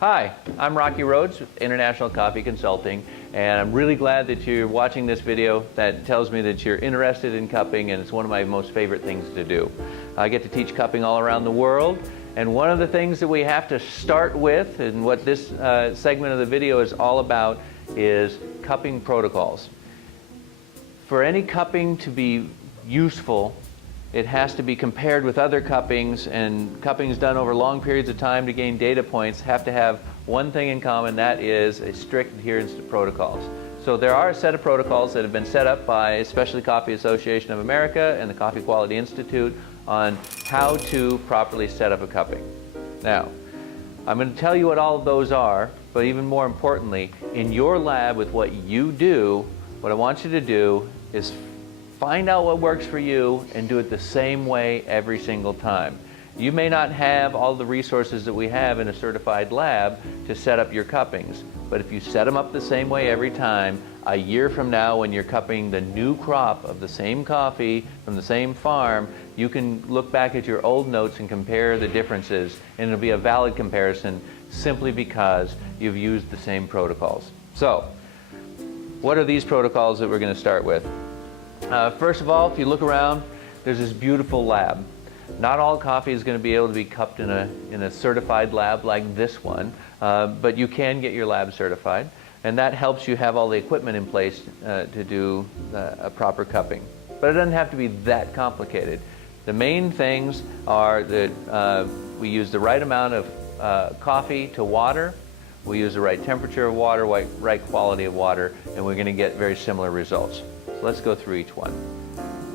Hi, I'm Rocky Rhodes with International Coffee Consulting, and I'm really glad that you're watching this video. That tells me that you're interested in cupping, and it's one of my most favorite things to do. I get to teach cupping all around the world, and one of the things that we have to start with, and what this segment of the video is all about, is cupping protocols. For any cupping to be useful, it has to be compared with other cuppings, and cuppings done over long periods of time to gain data points have to have one thing in common, that is a strict adherence to protocols. So there are a set of protocols that have been set up by especially Coffee Association of America and the Coffee Quality Institute on how to properly set up a cupping. Now, I'm going to tell you what all of those are, but even more importantly, in your lab with what you do, what I want you to do is find out what works for you and do it the same way every single time. You may not have all the resources that we have in a certified lab to set up your cuppings, but if you set them up the same way every time, a year from now when you're cupping the new crop of the same coffee from the same farm, you can look back at your old notes and compare the differences, and it'll be a valid comparison simply because you've used the same protocols. So, what are these protocols that we're going to start with? First of all, if you look around, there's this beautiful lab. Not all coffee is going to be able to be cupped in a certified lab like this one, but you can get your lab certified, and that helps you have all the equipment in place to do a proper cupping. But it doesn't have to be that complicated. The main things are that we use the right amount of coffee to water, we use the right temperature of water, right quality of water, and we're going to get very similar results. Let's go through each one.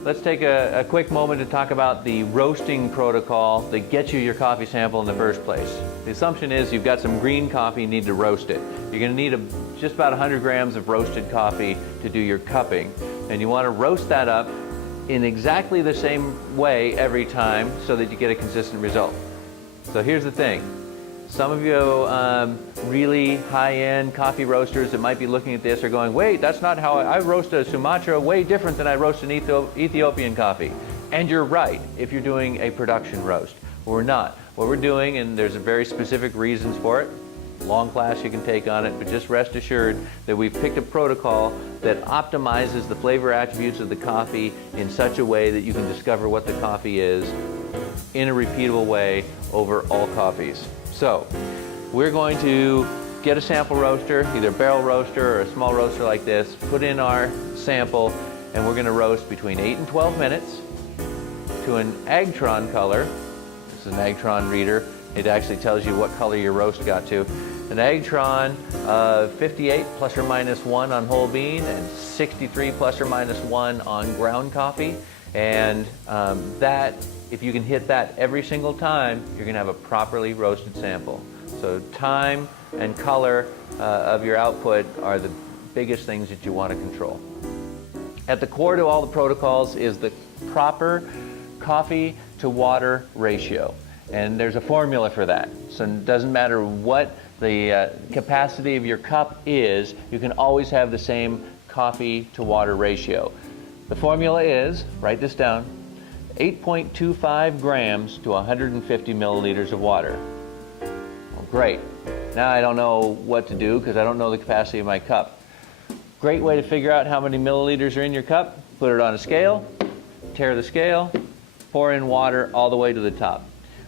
Let's take a quick moment to talk about the roasting protocol that gets you your coffee sample in the first place. The assumption is you've got some green coffee, you need to roast it. You're going to need just about 100 grams of roasted coffee to do your cupping. And you want to roast that up in exactly the same way every time so that you get a consistent result. So here's the thing. Some of you really high-end coffee roasters that might be looking at this are going, wait, that's not how I roast a Sumatra, way different than I roast an Ethiopian coffee. And you're right, if you're doing a production roast. We're not. What we're doing, and there's very specific reasons for it, long class you can take on it, but just rest assured that we've picked a protocol that optimizes the flavor attributes of the coffee in such a way that you can discover what the coffee is in a repeatable way over all coffees. So, we're going to get a sample roaster, either a barrel roaster or a small roaster like this, put in our sample, and we're going to roast between 8 and 12 minutes to an Agtron color. This is an Agtron reader. It actually tells you what color your roast got to. An Agtron 58 plus or minus 1 on whole bean and 63 plus or minus 1 on ground coffee. And that, if you can hit that every single time, you're going to have a properly roasted sample. So time and color of your output are the biggest things that you want to control. At the core to all the protocols is the proper coffee to water ratio. And there's a formula for that. So it doesn't matter what the capacity of your cup is, you can always have the same coffee to water ratio. The formula is, write this down, 8.25 grams to 150 milliliters of water. Well, great. Now I don't know what to do because I don't know the capacity of my cup. Great way to figure out how many milliliters are in your cup. Put it on a scale, tear the scale, pour in water all the way to the top.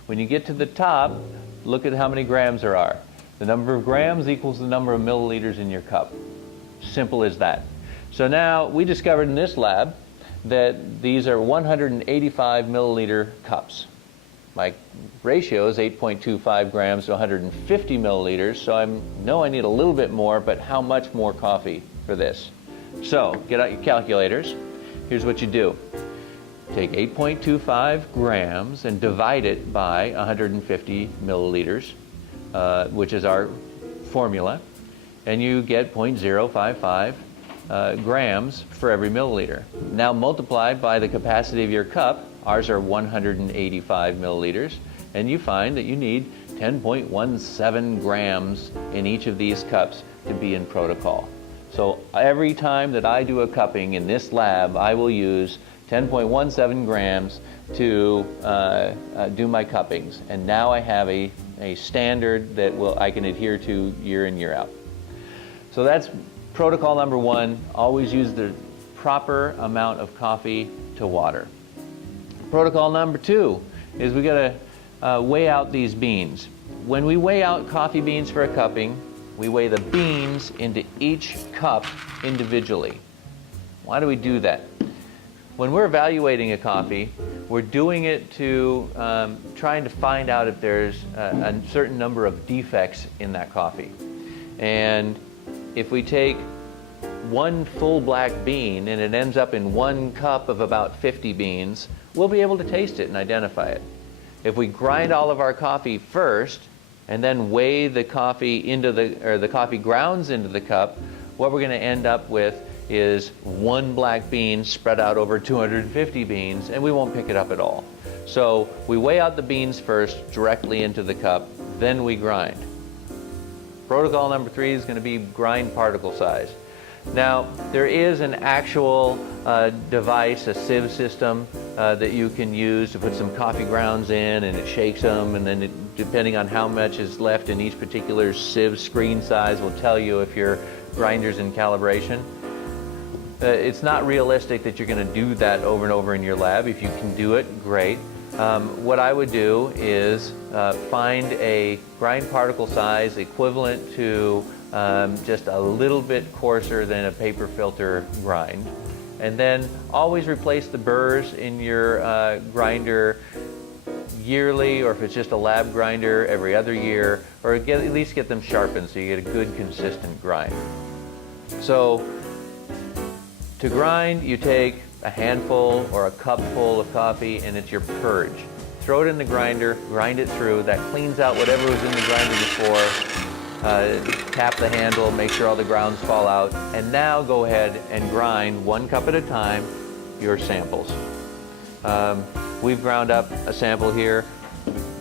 When you get to the top, look at how many grams there are. The number of grams equals the number of milliliters in your cup. Simple as that. So now we discovered in this lab that these are 185 milliliter cups. My ratio is 8.25 grams to 150 milliliters, so I know I need a little bit more, but how much more coffee for this? So get out your calculators. Here's what you do. Take 8.25 grams and divide it by 150 milliliters, which is our formula, and you get 0.055 grams for every milliliter. Now multiplied by the capacity of your cup, ours are 185 milliliters, and you find that you need 10.17 grams in each of these cups to be in protocol. So every time that I do a cupping in this lab, I will use 10.17 grams to do my cuppings. And now I have a standard that I can adhere to year in, year out. So that's protocol number one. Always use the proper amount of coffee to water. Protocol number two is we got to weigh out these beans. When we weigh out coffee beans for a cupping, we weigh the beans into each cup individually. Why do we do that? When we're evaluating a coffee, we're doing it to trying to find out if there's a certain number of defects in that coffee. And if we take one full black bean and it ends up in one cup of about 50 beans, we'll be able to taste it and identify it. If we grind all of our coffee first and then weigh the coffee the coffee grounds into the cup, what we're going to end up with is one black bean spread out over 250 beans, and we won't pick it up at all. So we weigh out the beans first directly into the cup, then we grind. Protocol number three is going to be grind particle size. Now, there is an actual device, a sieve system, that you can use to put some coffee grounds in, and it shakes them, and then depending on how much is left in each particular sieve screen size will tell you if your grinder's in calibration. It's not realistic that you're going to do that over and over in your lab. If you can do it, great. What I would do is find a grind particle size equivalent to just a little bit coarser than a paper filter grind. And then always replace the burrs in your grinder yearly, or if it's just a lab grinder, every other year, or at least get them sharpened so you get a good consistent grind. So to grind, you take a handful or a cup full of coffee and it's your purge. Throw it in the grinder, grind it through. That cleans out whatever was in the grinder before. Tap the handle, make sure all the grounds fall out, and now go ahead and grind one cup at a time your samples. We've ground up a sample here.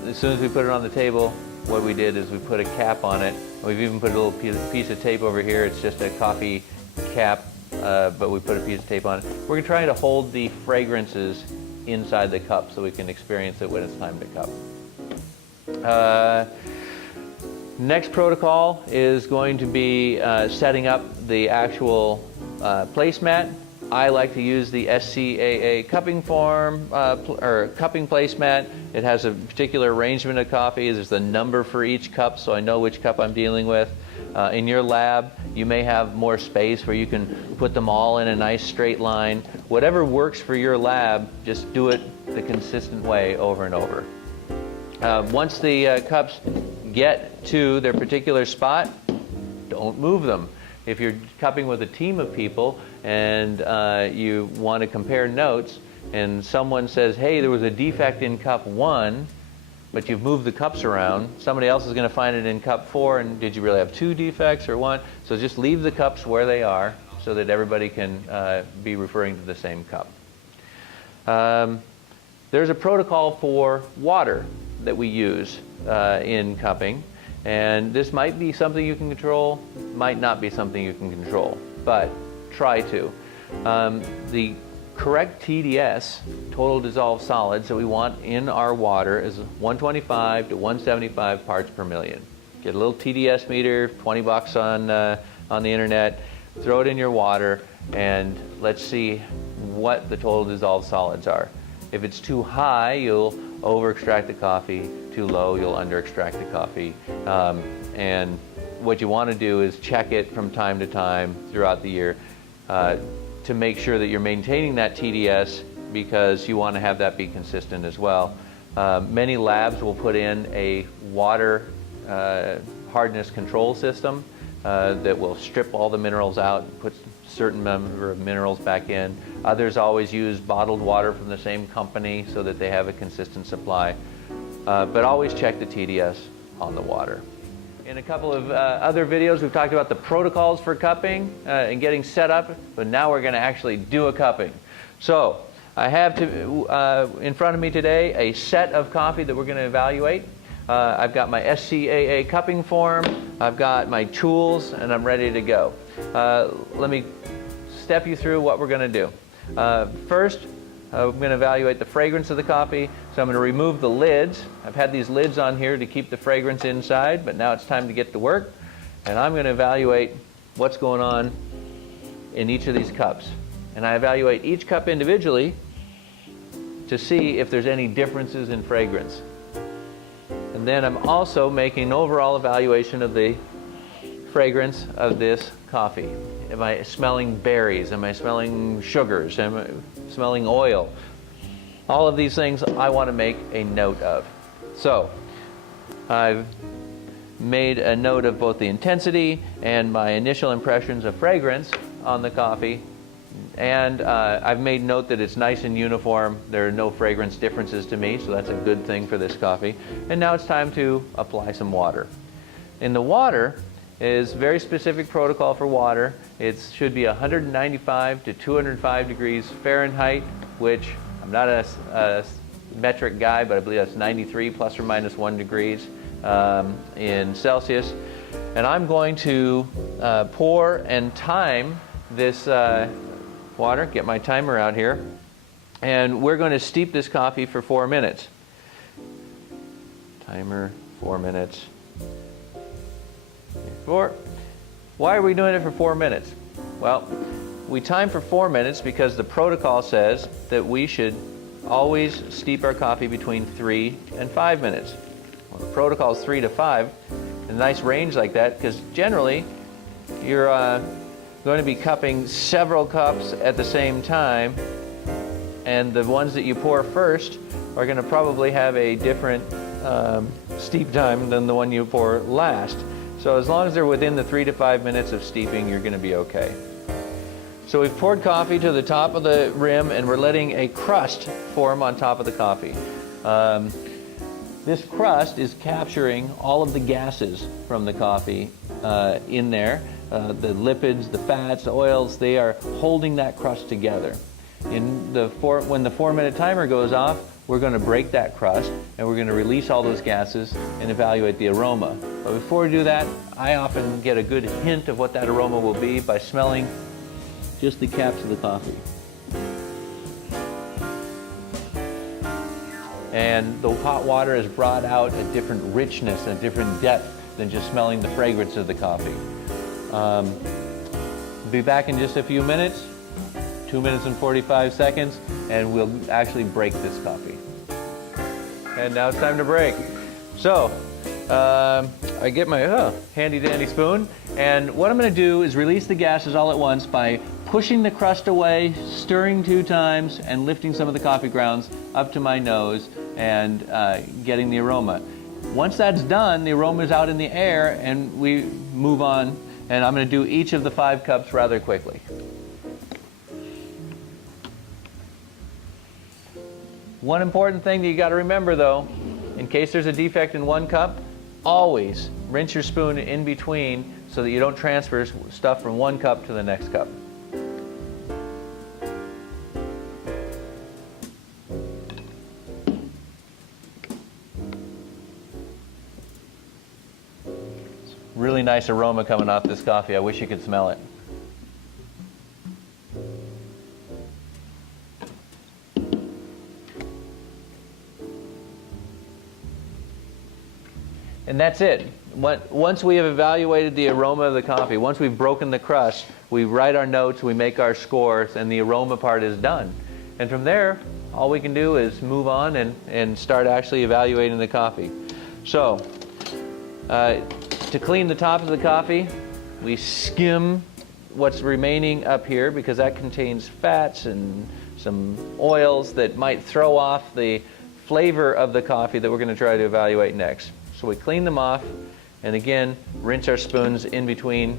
As soon as we put it on the table, what we did is we put a cap on it. We've even put a little piece of tape over here. It's just a coffee cap, but we put a piece of tape on it. We're trying to hold the fragrances inside the cup so we can experience it when it's time to cup. Next protocol is going to be setting up the actual placemat. I like to use the SCAA cupping form or cupping placemat. It has a particular arrangement of coffee. There's the number for each cup, so I know which cup I'm dealing with. In your lab, you may have more space where you can put them all in a nice straight line. Whatever works for your lab, just do it the consistent way over and over. Once the cups get to their particular spot, don't move them. If you're cupping with a team of people and you want to compare notes and someone says, hey, there was a defect in cup 1, but you've moved the cups around, somebody else is going to find it in cup 4, and did you really have 2 defects or 1? So just leave the cups where they are so that everybody can be referring to the same cup. There's a protocol for water that we use in cupping. And this might be something you can control, might not be something you can control, but try to. The correct TDS, total dissolved solids, that we want in our water is 125 to 175 parts per million. Get a little TDS meter, 20 bucks on the internet, throw it in your water, and let's see what the total dissolved solids are. If it's too high, you'll over-extract the coffee. Too low, you'll under-extract the coffee. And what you want to do is check it from time to time throughout the year to make sure that you're maintaining that TDS, because you want to have that be consistent as well. Many labs will put in a water hardness control system that will strip all the minerals out, put a certain number of minerals back in. Others always use bottled water from the same company so that they have a consistent supply. But always check the TDS on the water. In a couple of other videos, we've talked about the protocols for cupping and getting set up, but now we're going to actually do a cupping. So I have in front of me today a set of coffee that we're going to evaluate. I've got my SCAA cupping form, I've got my tools, and I'm ready to go. Let me step you through what we're going to do. First, I'm going to evaluate the fragrance of the coffee. So I'm going to remove the lids. I've had these lids on here to keep the fragrance inside, but now it's time to get to work. And I'm going to evaluate what's going on in each of these cups. And I evaluate each cup individually to see if there's any differences in fragrance. And then I'm also making an overall evaluation of the fragrance of this coffee. Am I smelling berries? Am I smelling sugars? Am I smelling oil? All of these things I want to make a note of. So I've made a note of both the intensity and my initial impressions of fragrance on the coffee. And I've made note that it's nice and uniform. There are no fragrance differences to me, so that's a good thing for this coffee. And now it's time to apply some water. In the water is very specific protocol for water. It should be 195 to 205 degrees Fahrenheit, which I'm not a metric guy, but I believe that's 93 plus or minus 1 degrees in Celsius. And I'm going to pour and time this water, get my timer out here, and we're going to steep this coffee for 4 minutes. Timer, 4 minutes. 4. Why are we doing it for 4 minutes? Well, we time for 4 minutes because the protocol says that we should always steep our coffee between 3 and 5 minutes. Well, the protocol is 3 to 5, a nice range like that, because generally you're going to be cupping several cups at the same time, and the ones that you pour first are going to probably have a different steep time than the one you pour last. So as long as they're within the 3 to 5 minutes of steeping, you're going to be okay. So we've poured coffee to the top of the rim, and we're letting a crust form on top of the coffee. This crust is capturing all of the gases from the coffee in there. The lipids, the fats, the oils, they are holding that crust together. When the 4 minute timer goes off, we're going to break that crust and we're going to release all those gases and evaluate the aroma. But before we do that, I often get a good hint of what that aroma will be by smelling just the caps of the coffee. And the hot water has brought out a different richness and a different depth than just smelling the fragrance of the coffee. Be back in just a few minutes, 2 minutes and 45 seconds, and we'll actually break this coffee. And now it's time to break. So, I get my handy dandy spoon, and what I'm going to do is release the gases all at once by pushing the crust away, stirring 2 times, and lifting some of the coffee grounds up to my nose and getting the aroma. Once that's done, the aroma is out in the air, and we move on. And I'm going to do each of the 5 cups rather quickly. One important thing that you got to remember, though, in case there's a defect in one cup, always rinse your spoon in between so that you don't transfer stuff from one cup to the next cup. Really nice aroma coming off this coffee. I wish you could smell it. And that's it. Once we have evaluated the aroma of the coffee, once we've broken the crust, we write our notes, we make our scores, and the aroma part is done. And from there, all we can do is move on and start actually evaluating the coffee. So, to clean the top of the coffee, we skim what's remaining up here because that contains fats and some oils that might throw off the flavor of the coffee that we're going to try to evaluate next. So we clean them off, and again, rinse our spoons in between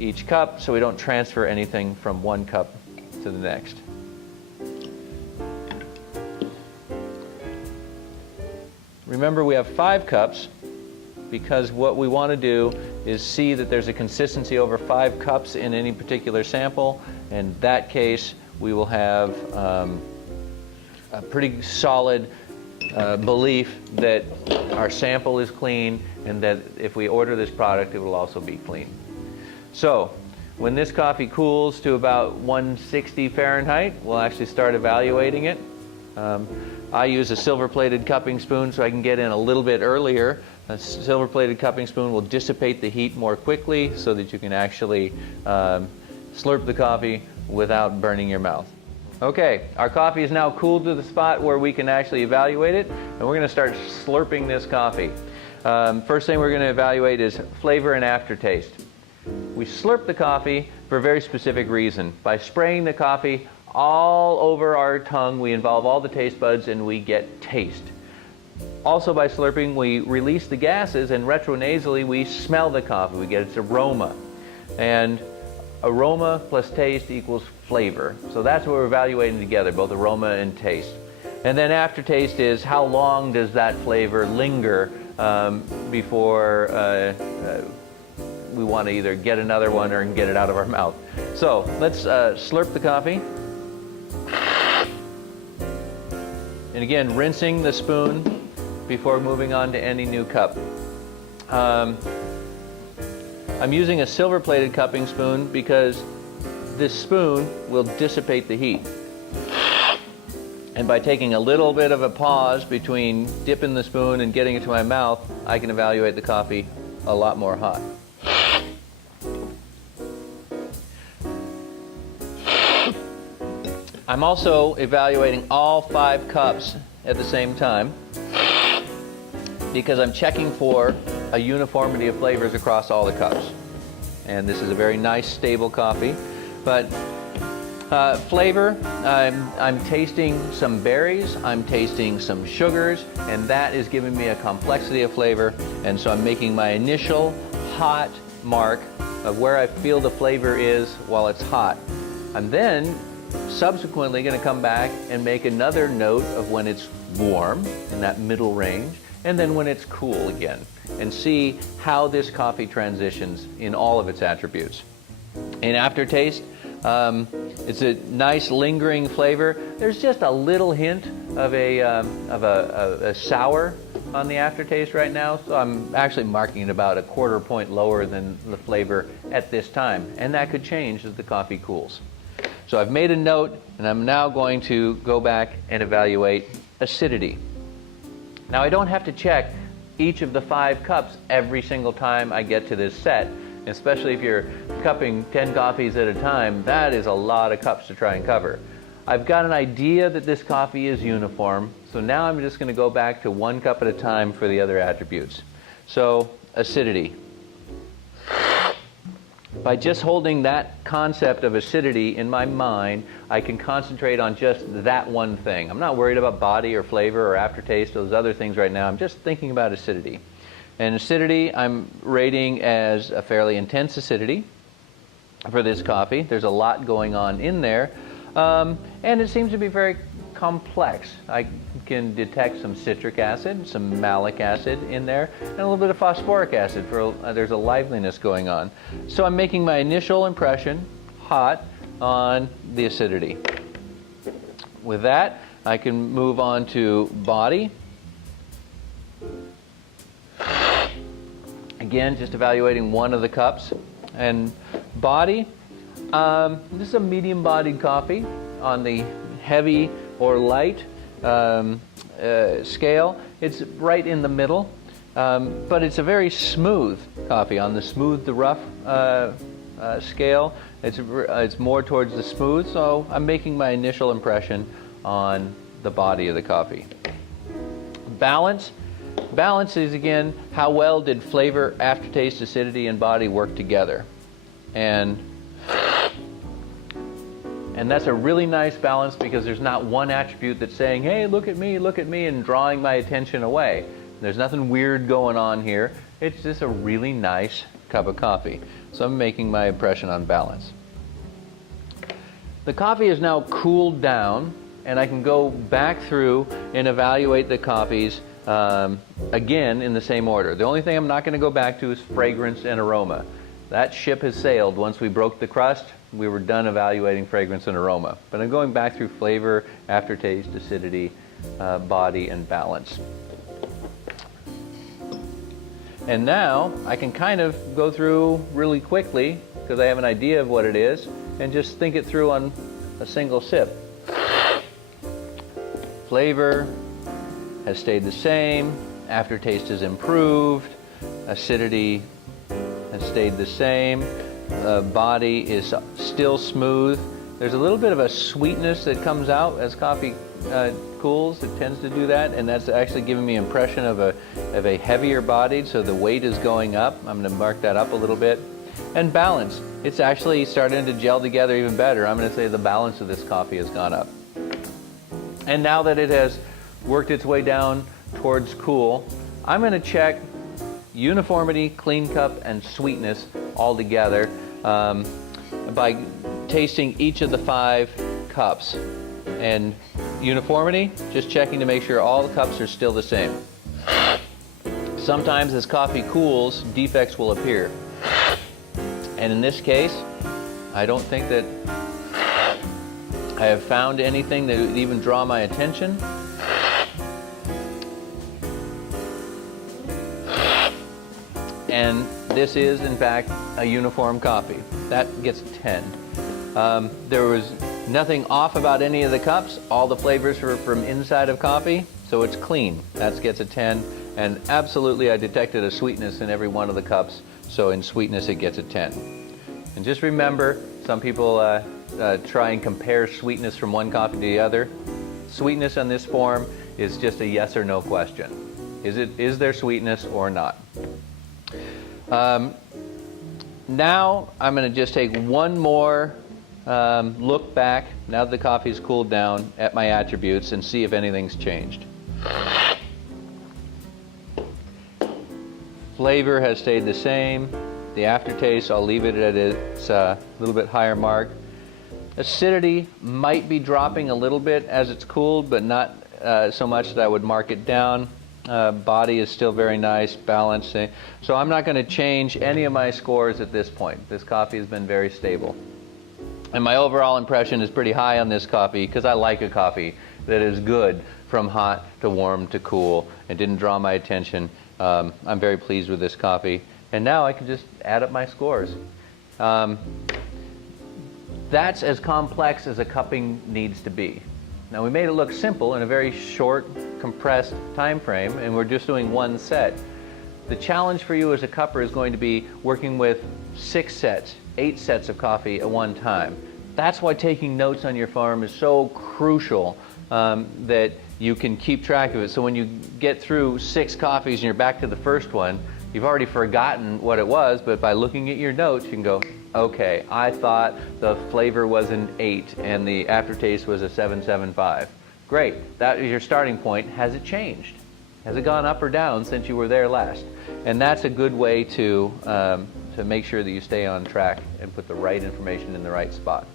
each cup so we don't transfer anything from one cup to the next. Remember, we have 5 cups. Because what we want to do is see that there's a consistency over 5 cups in any particular sample. In that case, we will have a pretty solid belief that our sample is clean and that if we order this product, it will also be clean. So When this coffee cools to about 160 Fahrenheit, we'll actually start evaluating it. I use a silver-plated cupping spoon so I can get in a little bit earlier. A silver-plated cupping spoon will dissipate the heat more quickly so that you can actually slurp the coffee without burning your mouth. Okay, our coffee is now cooled to the spot where we can actually evaluate it, and we're going to start slurping this coffee. First thing we're going to evaluate is flavor and aftertaste. We slurp the coffee for a very specific reason. By spraying the coffee all over our tongue, we involve all the taste buds and we get taste. Also, by slurping, we release the gases, and retronasally we smell the coffee. We get its aroma. And aroma plus taste equals flavor. So that's what we're evaluating together, both aroma and taste. And then aftertaste is how long does that flavor linger before we want to either get another one or get it out of our mouth. So let's slurp the coffee. And again, rinsing the spoon before moving on to any new cup. I'm using a silver-plated cupping spoon because this spoon will dissipate the heat. And by taking a little bit of a pause between dipping the spoon and getting it to my mouth, I can evaluate the coffee a lot more hot. I'm also evaluating all 5 cups at the same time because I'm checking for a uniformity of flavors across all the cups. And this is a very nice, stable coffee. But flavor, I'm tasting some berries, I'm tasting some sugars, and that is giving me a complexity of flavor. And so I'm making my initial hot mark of where I feel the flavor is while it's hot. I'm then subsequently going to come back and make another note of when it's warm, in that middle range, and then when it's cool again, and see how this coffee transitions in all of its attributes. In aftertaste, it's a nice lingering flavor. There's just a little hint of a sour on the aftertaste right now, so I'm actually marking it about a 1/4 point lower than the flavor at this time, and that could change as the coffee cools. So I've made a note, and I'm now going to go back and evaluate acidity. Now I don't have to check each of the 5 cups every single time I get to this set, especially if you're cupping 10 coffees at a time. That is a lot of cups to try and cover. I've got an idea that this coffee is uniform, so now I'm just going to go back to 1 cup at a time for the other attributes. So acidity. By just holding that concept of acidity in my mind, I can concentrate on just that one thing. I'm not worried about body or flavor or aftertaste, those other things right now. I'm just thinking about acidity. And acidity, I'm rating as a fairly intense acidity for this coffee. There's a lot going on in there, and it seems to be very complex. I can detect some citric acid, some malic acid in there, and a little bit of phosphoric acid. There's a liveliness going on. So I'm making my initial impression hot on the acidity. With that, I can move on to body. Again, just evaluating one of the cups. And body, this is a medium-bodied coffee on the heavy or light scale. It's right in the middle, but it's a very smooth coffee. On the smooth to rough scale, it's more towards the smooth, so I'm making my initial impression on the body of the coffee. Balance. Balance is, again, how well did flavor, aftertaste, acidity, and body work together. And that's a really nice balance because there's not one attribute that's saying, hey, look at me, and drawing my attention away. There's nothing weird going on here. It's just a really nice cup of coffee. So I'm making my impression on balance. The coffee is now cooled down, and I can go back through and evaluate the coffees again in the same order. The only thing I'm not going to go back to is fragrance and aroma. That ship has sailed. Once we broke the crust, we were done evaluating fragrance and aroma. But I'm going back through flavor, aftertaste, acidity, body, and balance. And now I can kind of go through really quickly, because I have an idea of what it is, and just think it through on a single sip. Flavor has stayed the same, aftertaste has improved, acidity has stayed the same, body is still smooth. There's a little bit of a sweetness that comes out as coffee cools. It tends to do that, and that's actually giving me an impression of a heavier bodied, so the weight is going up. I'm going to mark that up a little bit. And balance. It's actually starting to gel together even better. I'm going to say the balance of this coffee has gone up. And now that it has worked its way down towards cool, I'm going to check uniformity, clean cup, and sweetness all together by tasting each of the 5 cups. And uniformity, just checking to make sure all the cups are still the same. Sometimes as coffee cools, defects will appear. And in this case, I don't think that I have found anything that would even draw my attention. And this is, in fact, a uniform coffee. That gets 10. There was nothing off about any of the cups. All the flavors were from inside of coffee, so it's clean. That gets a 10. And absolutely, I detected a sweetness in every one of the cups, so in sweetness, it gets a 10. And just remember, some people try and compare sweetness from one coffee to the other. Sweetness on this form is just a yes or no question. Is there sweetness or not? Now I'm going to just take one more look back, now that the coffee's cooled down, at my attributes and see if anything's changed. Flavor has stayed the same. The aftertaste, I'll leave it at its little bit higher mark. Acidity might be dropping a little bit as it's cooled, but not so much that I would mark it down. Body is still very nice, balanced. So I'm not going to change any of my scores at this point. This coffee has been very stable. And my overall impression is pretty high on this coffee because I like a coffee that is good from hot to warm to cool and didn't draw my attention. I'm very pleased with this coffee. And now I can just add up my scores. That's as complex as a cupping needs to be. Now we made it look simple in a very short, compressed time frame, and we're just doing one set. The challenge for you as a cupper is going to be working with 6 sets, 8 sets of coffee at one time. That's why taking notes on your farm is so crucial, that you can keep track of it. So when you get through 6 coffees and you're back to the first one, you've already forgotten what it was, but by looking at your notes, you can go, okay, I thought the flavor was an 8 and the aftertaste was a 7.75. Great, that is your starting point. Has it changed? Has it gone up or down since you were there last? And that's a good way to make sure that you stay on track and put the right information in the right spot.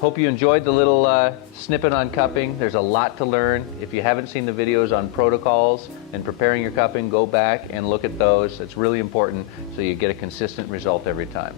Hope you enjoyed the little snippet on cupping. There's a lot to learn. If you haven't seen the videos on protocols and preparing your cupping, go back and look at those. It's really important so you get a consistent result every time.